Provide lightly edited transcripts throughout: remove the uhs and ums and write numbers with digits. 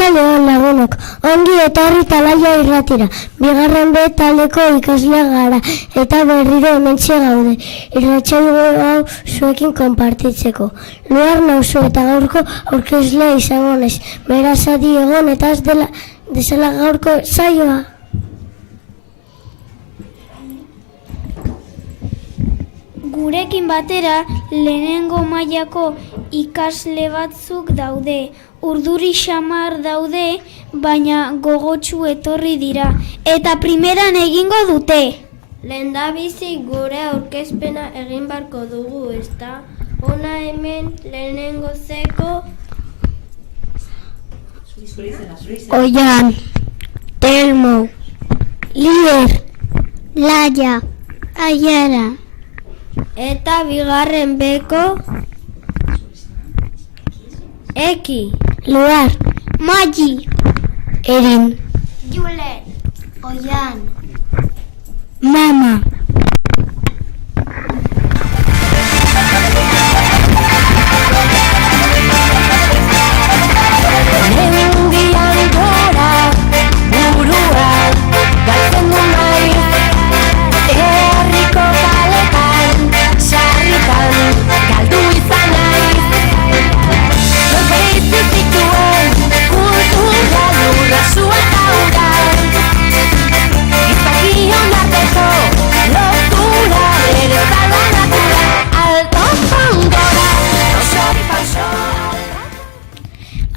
Arratsaldeon lagunok, ongi etorri Talaia irratira. Bigarren B taldeko ikasleak gara eta berriro hementxe gaude. Irratsaio hau zuekin konpartitzeko. Luar nauzu eta gaurko aurkezlea izango naiz. Beraz adi egon eta ez dezala gaurko saioa. Gurekin batera lehenengo mailako ikasle batzuk daude. Urduri xamar daude, baina gogotsu etorri dira. Eta primeran egingo dute. Lehendabizi gure aurkezpena egin barko dugu, ezta? Hona hemen lehenengo zeko... Oian, Telmo, Lier, Laia, Aiara. Eta bigarren beko... Eki. Luar, Magi, Erin, Julen. Oian, Mama.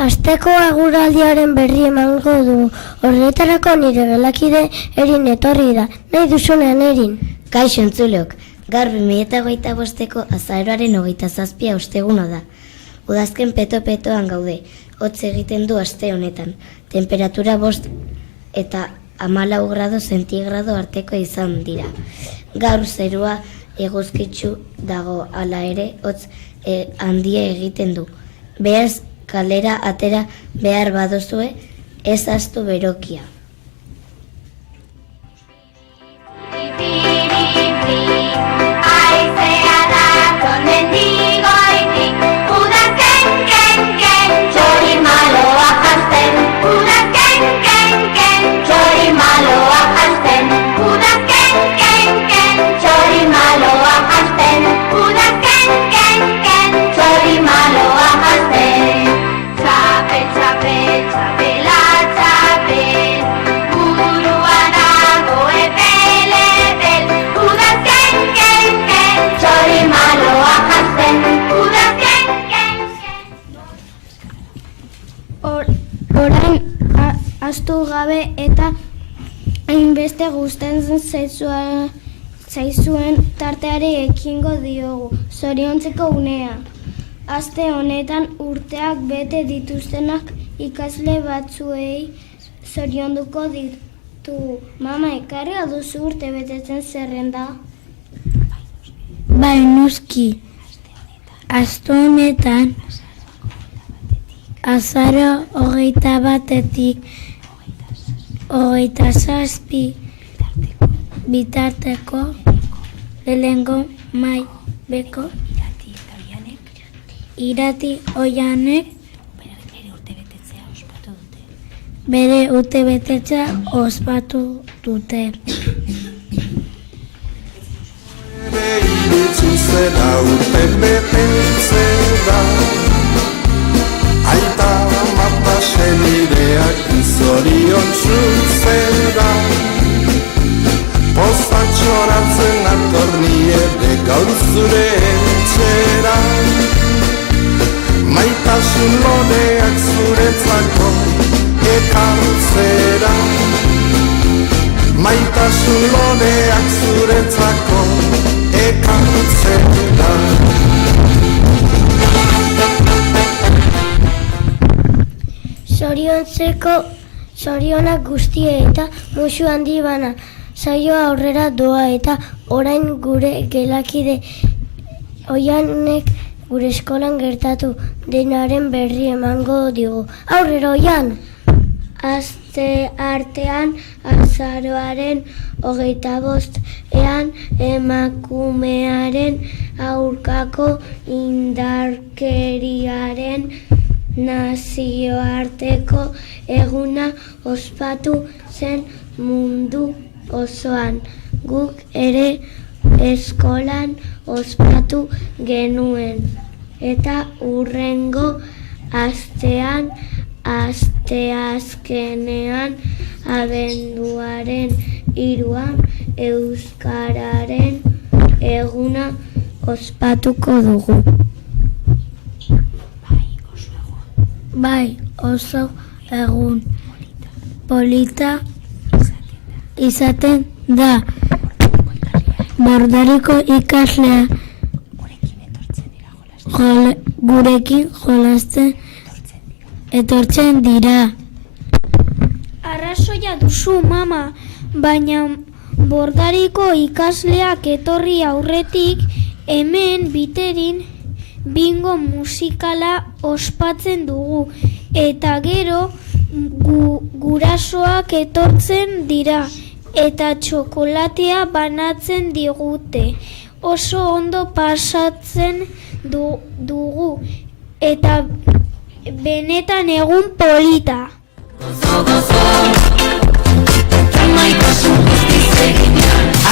Asteko aguraldiaren berri emango dugu. Horretarako nire gelakide Erin etorri da. Nahi duzunean Erin. Kaixo entzuleok, gaur 2025ko azaroaren 27 osteguna da. Udazken peto-petoan gaude, hotz egiten du aste honetan. Temperatura 5 eta 14 grado zentigrado arteko izan dira. Gaur zerua eguzkitsu dago, hala ere hotz handia egiten du. Beraz, kalera atera behar baduzue, ez ahaztu berokia. Ahaztu gabe eta hainbeste gustatzen zaizuen tarteari ekingo diogu. Zoriontzeko unea. Aste honetan urteak bete dituztenak ikasle batzuei zorionduko ditugu. Mama, ekarri duzu urte betetzen zerrenda? Bai, noski. Aste honetan azaro 21-tik 27 bitarteko lehengo maileko Irati Oianek bere urtebetetzea ospatu dute. Aita mapa senideak zorion txuzera Pozatxoratzen atornie gaur zure etxera Maitasun lodeak zuretzako ekartzera Maitasun lodeak zuretzako ekartzera Zorionak guztie eta musu handi bana. Saioa aurrera doa eta orain gure gelakide Oianek gure eskolan gertatu denaren berri emango digu. Aurrera Oian! Aste artean azaroaren 25ean emakumearen aurkako indarkeriaren nazioarteko eguna ospatu zen mundu osoan. Guk ere eskolan ospatu genuen. Eta hurrengo astean, asteazkenean, abenduaren 3an, Euskararen eguna ospatuko dugu. Bai, oso egun polita izaten da. Bordariko ikaslea gurekin jolasten etortzen dira. Arrazoia duzu, mama, baina Bordariko ikasleak etorri aurretik hemen biterin bingo musikala ospatzen dugu eta gero gurasoak etortzen dira eta txokolatea banatzen digute. Oso ondo pasatzen dugu eta benetan egun polita.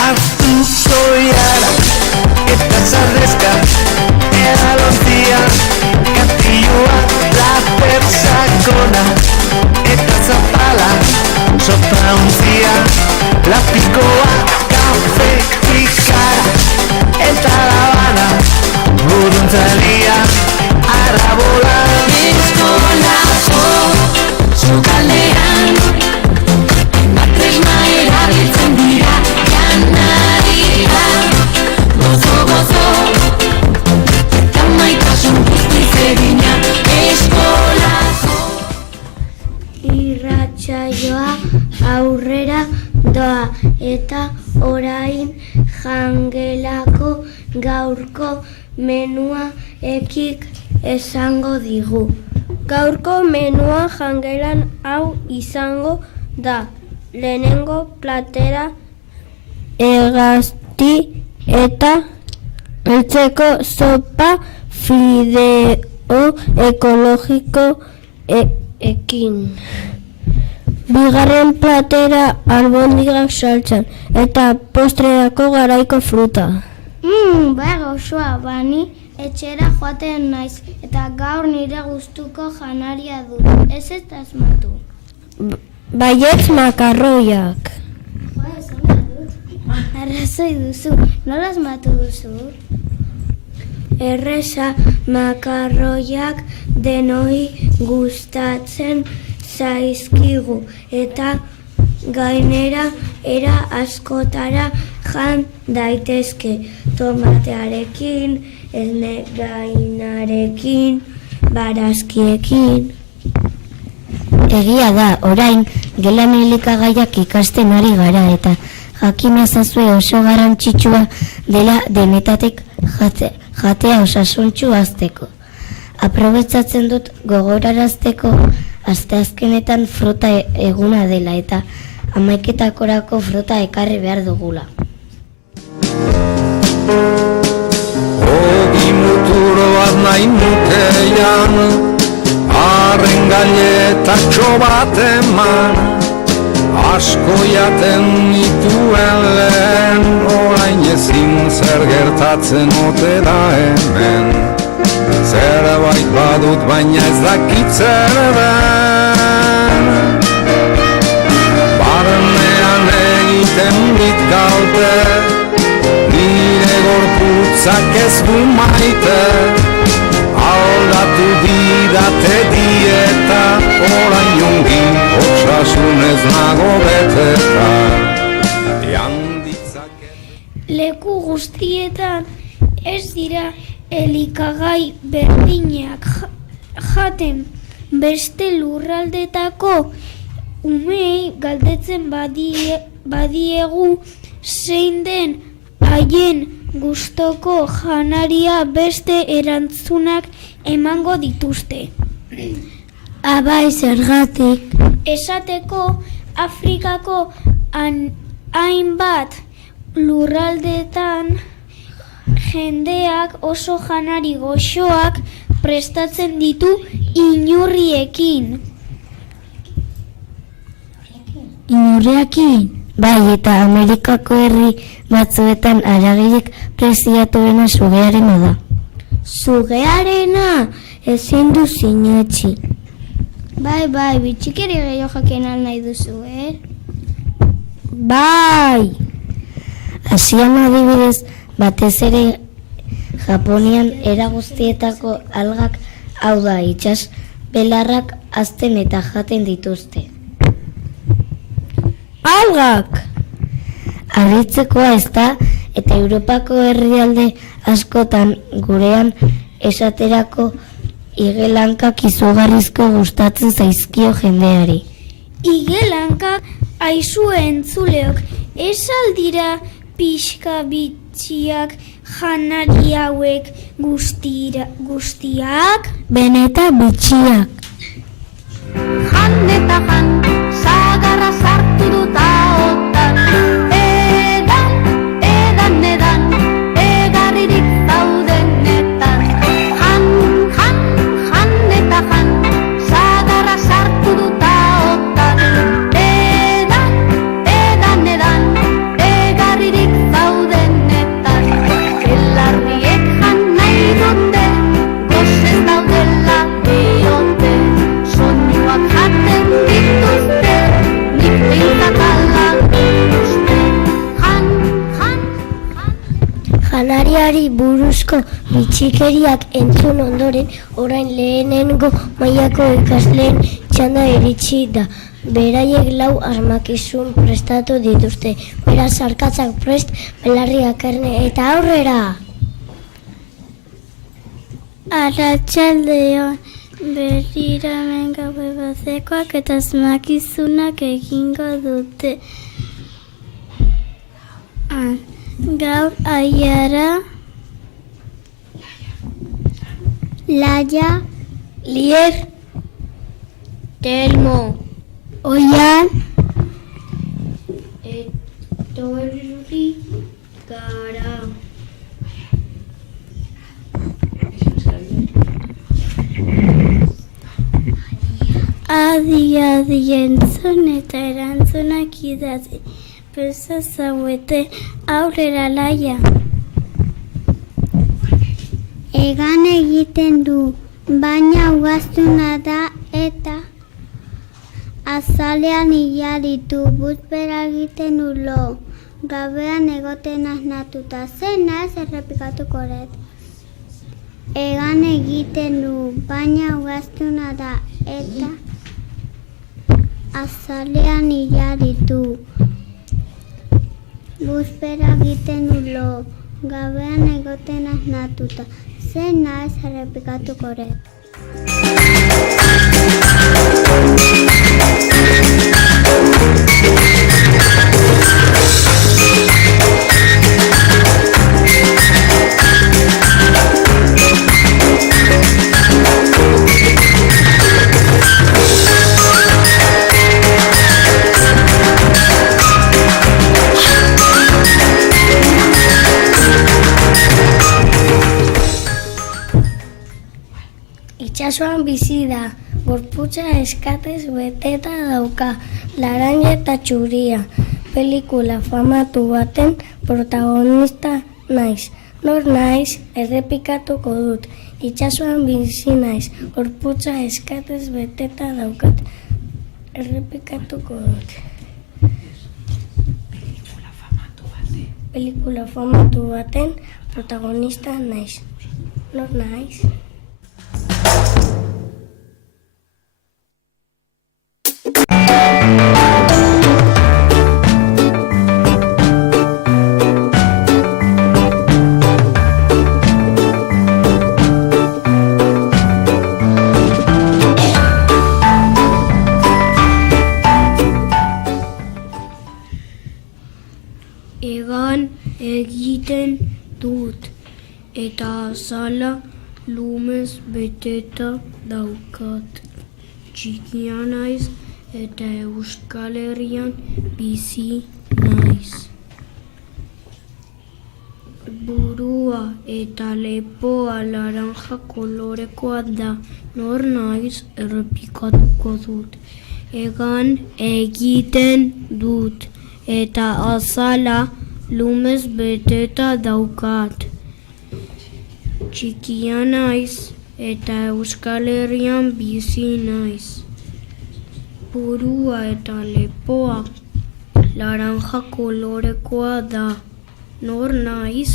Hartu zoiara eta zarrezka edalontzia katilua laper sakona eta zapala sotrauntzia lapikoa kafe ikara eta labana buruntzalia arabola eskolako zukaldean batresna erabiltzen dira janaria gozo eta maitasun guztiz egina eskolako. Irratsaioa aurrera doa eta orain jangelako gaurko menua ekik esango digu. Gaurko menua jangelan hau izango da. Lehenengo platera hegazti eta beltzeko sopa fideo ekologiko ekin. Bigarren platera albondigak saltsan eta postrerako garaiko fruta. Bai gozoa, bani etxera joaten naiz eta gaur nire gustuko janaria du. Ez asmatu. Baietz makarroiak. Arrazoi duzu, nola asmatu duzu? Erreza makarroiak denoi gustatzen zaizkigu eta gainera era askotara jan daitezke tomatearekin, gainarekin, barazkiekin. Egia da, orain gelan elikagaiak ikasten ari gara eta jakin ezazue oso garrantzitsua dela denetatik jatea osasuntsu hazteko. Aprobetxatzen dut gogorarazteko asteazkenetan fruta eguna dela eta 11 fruta ekarri behar dugula. Ogi muturo bat nahi nukeian, arren gailetatxo bat eman, asko jaten nituen lehen, orain ezin zer gertatzen ote da hemen. Zerbait badut baina ez dakit zer den, barnean egiten dit kalte, nire gorputzak ez du maite, aldatu didate dieta, orain ongi osasunez nago beteta. Leku guztietan ez dira elikagai berdinak jaten. Beste lurraldetako umei galdetzen badiegu zein den haien gustoko janaria, beste erantzunak emango dituzte. Abai, zergatik. Esateko Afrikako hainbat lurraldetan jendeak oso janari goxoak prestatzen ditu inurriekin. Inurriakin? Bai, eta Amerikako herri batzuetan haragirek preziatuena sugearena da. Sugearena ezin du sinetxi. Bai, bitxikeri gehiago jakin nahi duzu, Bai! Asian adibidez, batez ere Japonian era guztietako algak, hau da, itsas belarrak hazten eta jaten dituzte. Algak! Harritzekoa ez da, eta Europako herrialde askotan gurean esaterako igelankak izugarrizko gustatzen zaizkio jendeari. Igelankak aizue entzuleok, ez aldira pixka bitxiak janari hauek guztiak? Benetan bitxiak. Jan eta jan, sagarra sartu dut ahotan. Edan, egarririk daudenetan. Jan eta jan, sagarra sartu dut ahotan. Edan, egarririk daudenetan. Belarriek jan nahi dute, gozez daudela diote. Soinuak jaten dituzte, nik behintzat ala uste. Jan. Janariari buruzko bitxikeriak entzun ondoren, orain lehenengo mailako ikasleen txanda iritsi da. Beraiek 4 asmakizun prestatu dituzte. Beraz, arkatzak prest, belarriak erne eta aurrera! Arratsaldeon, berriro hemen gaue bazekoak eta asmakizunak egingo dute. Gaur Aiara, Laia, Lier, Telmo. Oian, Etorri gara. adi entzun eta erantzunak idatzi. Presa zauete, aurrera Laia. Egan egiten du, baina ugaztuna da eta azalean hilaritu, buzpera egiten ulo. Gabean egoten aznatuta, zena ez errepikatuko ret. Egan egiten du, baina ugaztuna da eta azalean hilaritu. Buzpera egiten ulo, gabean egoten aznatuta, zena ez errepikatuko ret. Itxasoan bizi da, gorputza eskatez beteta dauka, laranja eta txuria. Pelikula famatu baten protagonista naiz. Nor naiz, errepikatuko dut. Itxasoan bizi naiz, gorputza eskatez beteta daukat. Errepikatuko dut. Pelikula famatu baten protagonista naiz. Nor naiz. Egan egiten dut, eta azala lumez beteta daukat. Txikia naiz eta Euskal Herrian bizi naiz. Burua eta lepoa laranja kolorekoa da. Nor naiz errepikatuko dut. Egan egiten dut. Eta azala lumez beteta daukat. Txikia naiz eta Euskal Herrian bizi naiz. Burua eta lepoa laranja kolorekoa da. Nor naiz?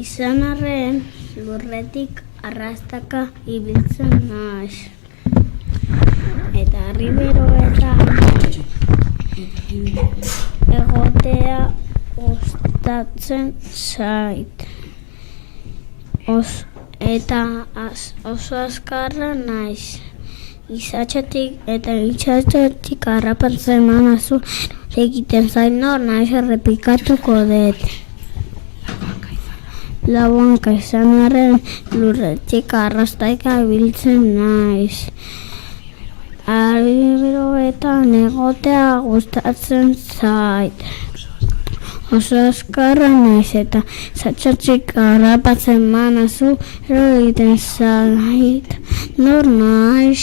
Izan arren, lurretik arrastaka ibiltzen naiz. Eta riberoetan egotea gustatzen zait. Eta oso azkarra naiz. Itxatxotik harrapatzen manazu egiten zain nor naiz errepikatuko dut. Labanka izan arren lurretik arrastaka ibiltzen naiz. Riberoetan egotea gustatzen zait. Oso azkarra naiz eta itxatxotik harrapatzen manazu egiten zait nor naiz.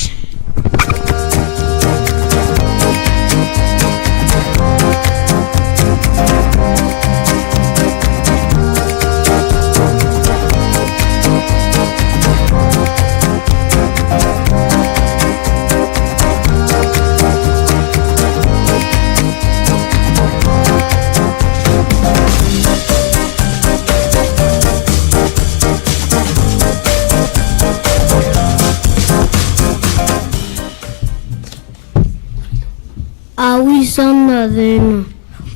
Hau izan da dena,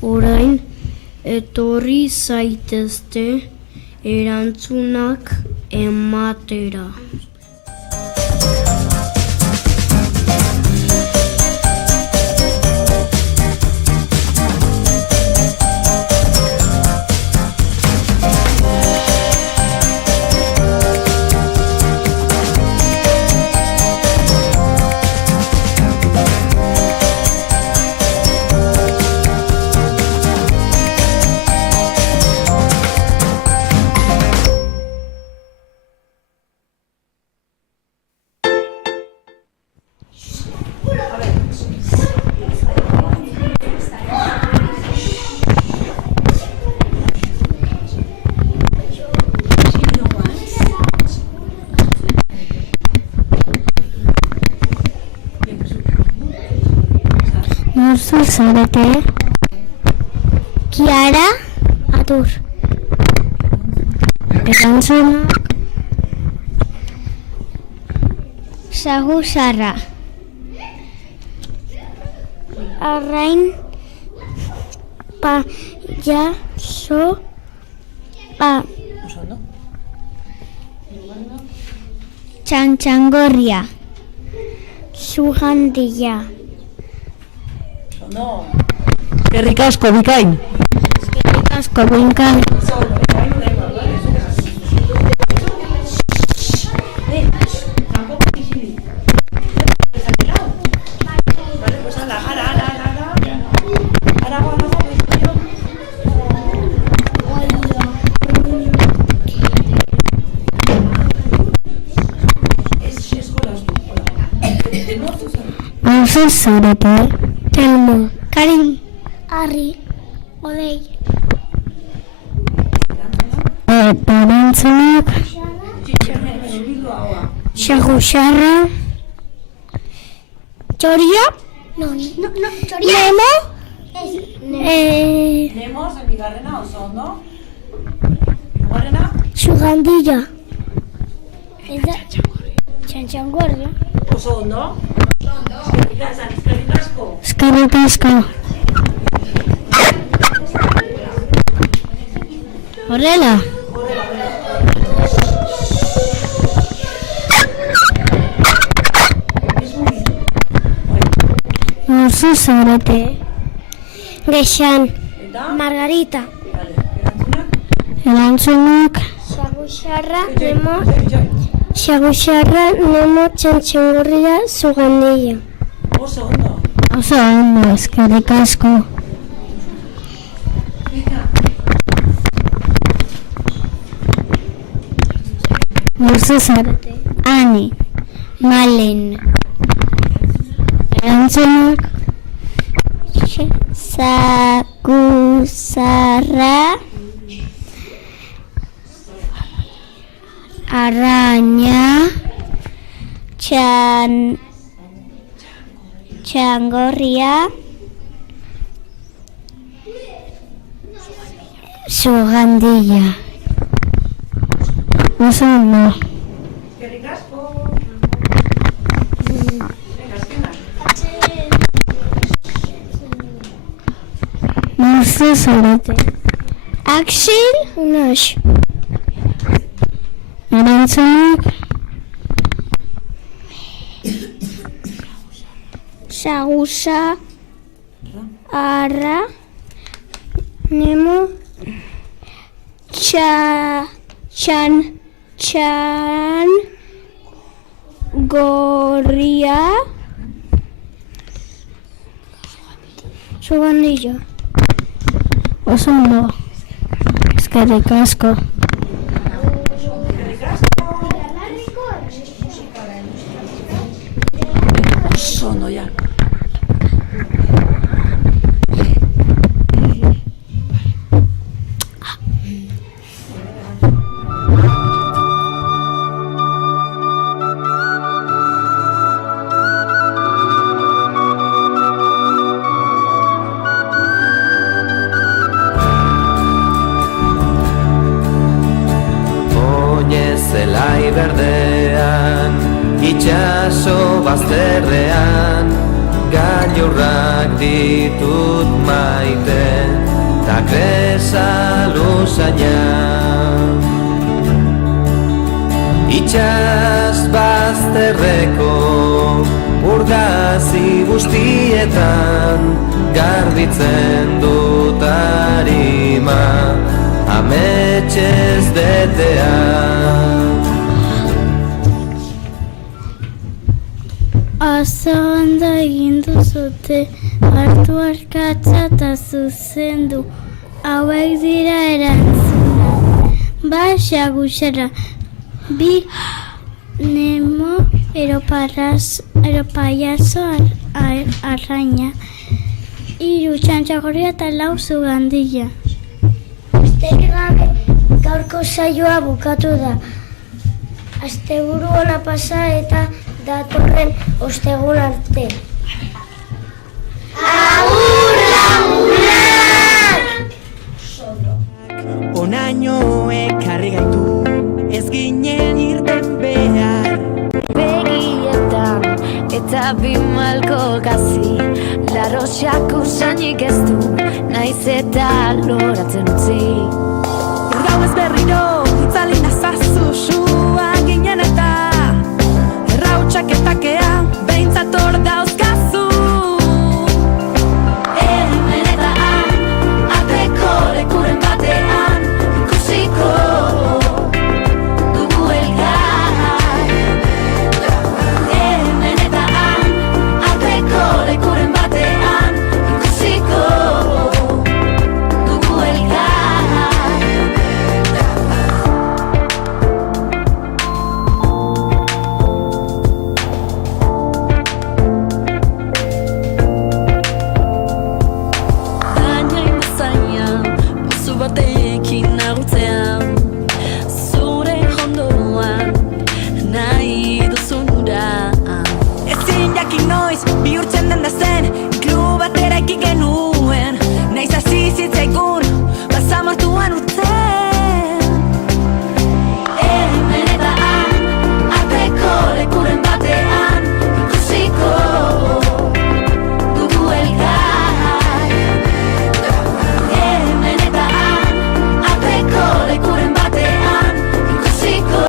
orain etorri zaitezte erantzunak ematera. Nortzuk zarete? Kiara? Atur. Erantzunak? Sagu sarra. Arrain payaso txantxangorria. Sujandia. Eskerrik asko, bikain. Eskerrik asko, bikain. Nortzuk zarete? Telmo, Karim, Arri, Odei. Erantzunak? Sagu xarra. Txoria? No, txoria. Nemo? Nemo, zen bigarrena, oso ondo. Bigarrena? Sugandilla. Txantxangorria. Oso ondo. Eskerrik asko. Horrela. Norzu zarete. Gexan, Eta? Margarita, Erantzunak? Erantzunak. Xaguxarra, Nemo, Txantxingurria, Zugandilla. Oso ondo. Oso ondo, eskerrik asko. Norzu zarete. Ani, Malen, Erantzunak. Zaguzarra, Araña, Txangorria, Zugandilla. Oso ondo. Eskerrik asko. Venga, azkenak. Norzu zarete. Axel, Unax, Erantzunak. Zagusa, Arra, Nemo, Gorria, Zugandilla. Oso ondo. Eskerrik asko. Oso ondo, ja. Zelai berdean, itxaso bazterrean, gailurrak ditut maite, ta kresa luzaina. Itxas bazterreko urgazi guztietan, garbitzen dut arima, ametxez detean. Oso ondo egin duzute, hartu arkatza eta zuzendu, hauek dira erantzuna. Ba, Xaguxarra, bi Nemo, eropaiazo arraina, hiru Txantxangorria eta lau Zugandilla. Besterik gabe, gaurko saioa bukatu da. Asteburu ona pasa eta datorren ostegun arte. Onaino ekarri gaitu, ez ginen irten behar. Begietan eta bimalko gazi, larroxak usainik ez du, naiz eta loratzen utzi. Gau ez berriro